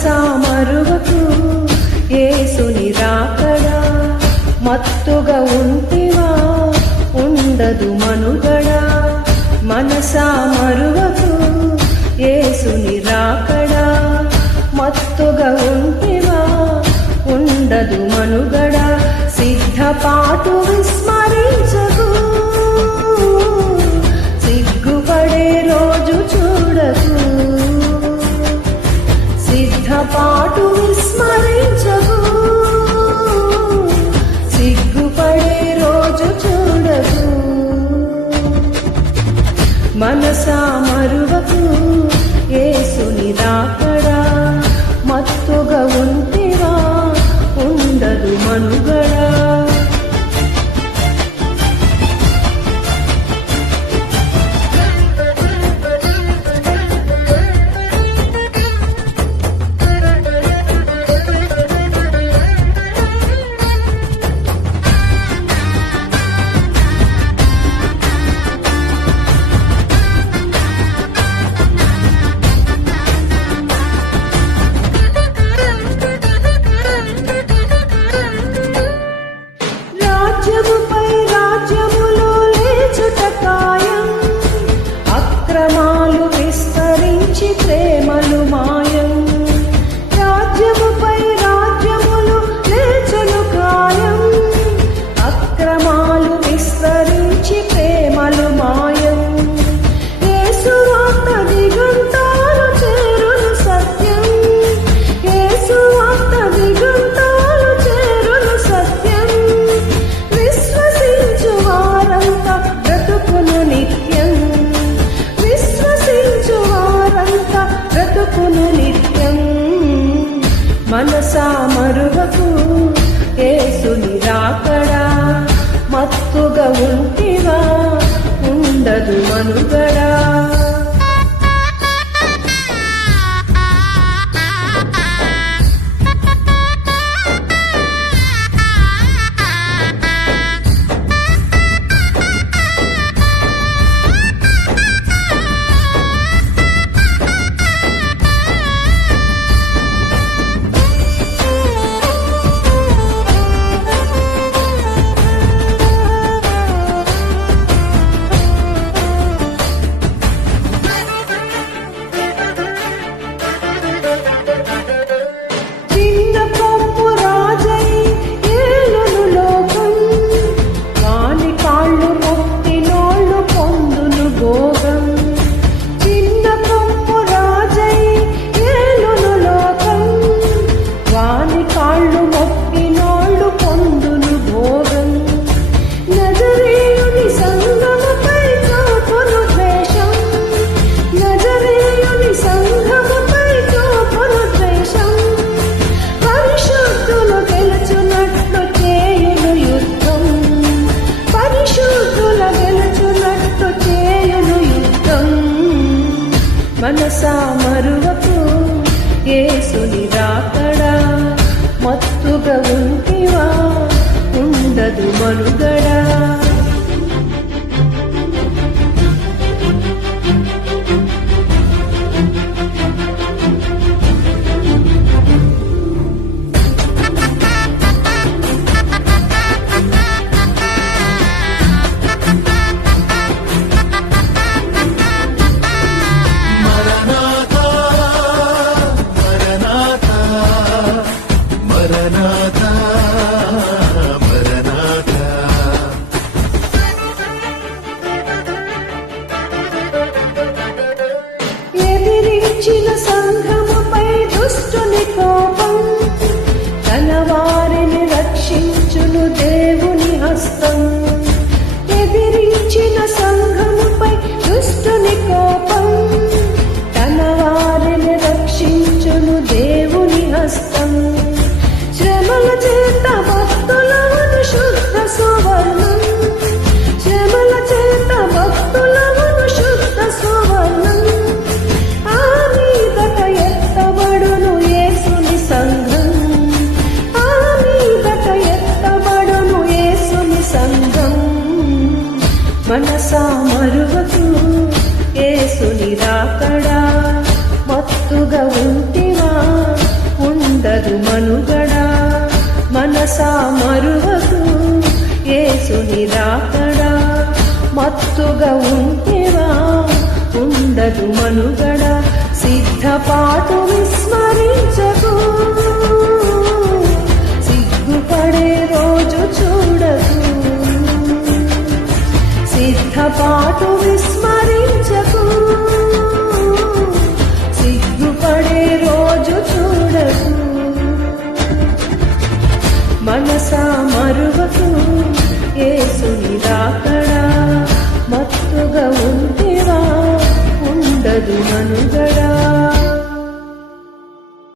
మనసా మరువకు యేసుని రాకడా, మత్తుగా ఉంటివా ఉండదు మనుగడా. మనసా మరువకు యేసుని రాకడా, మత్తుగా ఉంటివా ఉండదు మనుగడా. సిద్ధపాటు విస్మరించకు, సిగ్గుపడే రోజు చూడకు. సిద్ధపాటు విస్మరించకు, సిగ్గుపడే రోజు చూడకు. మనసా మరువకు యేసుని రాకడా, మత్తుగా ఉంటివా ఉండదు మనుగడా. రాజ్యముపై రాజ్యములో లేచుట ఖాయం, అక్రమాలు విస్తరించి ప్రేమలు మాయం. రాజ్యముపై రాజ్యములు లేచును ఖాయం, అక్రమాలు విస్తరించి ప్రేమలు మాయం. యేసు వార్త దిగంతాలు చేరును సత్యం, యేసు వార్త దిగంతాలు చేరును సత్యం. విశ్వసించు వారంతా బ్రతుకును నిత్యం, విశ్వసించు వారంతా బ్రతుకును నిత్యం. మనసా మరువకు యేసుని రాకడా, మత్తుగా ఉంటివా ఉండదు మనుగడా. మనసా మరువకు యేసుని రాకడా, మత్తుగా ఉంటివా ఉండదు మనుగడా. ఎదిరించిన సంఘముపై దుష్టుని కోపం, తన వారిని రక్షించును దేవుని హస్తం. ఎదిరించిన సంఘముపై దుష్టుని కోపం, తన వారిని రక్షించును దేవుని హస్తం. శ్రమల చేత భక్తులను శుద్ధ సువర్ణం, శ్రమల చేత భక్తులను శుద్ధ సువర్ణం. ఆ మీదట ఎత్తబడును యేసుని సంఘం, ఆ మీదట ఎత్తబడును యేసుని సంఘం. మనసా మరువకు యేసుని రాకడా, మత్తుగా ఉంటివా ఉండదు మనుగడా మనసా మరువకు యేసుని రాకడా మత్తుగా ఉంటివా ఉండదు మనుగడా సిద్ధపాటు విస్మరించకు సిగ్గుపడే రోజు చూడకు సిద్ధపాటు విస్మరించకు సిగ్గుపడే రోజు చూడకు మనసా మరువకు యేసుని రాకడా మత్తుగా ఉంటివా ఉండదు మనుగడ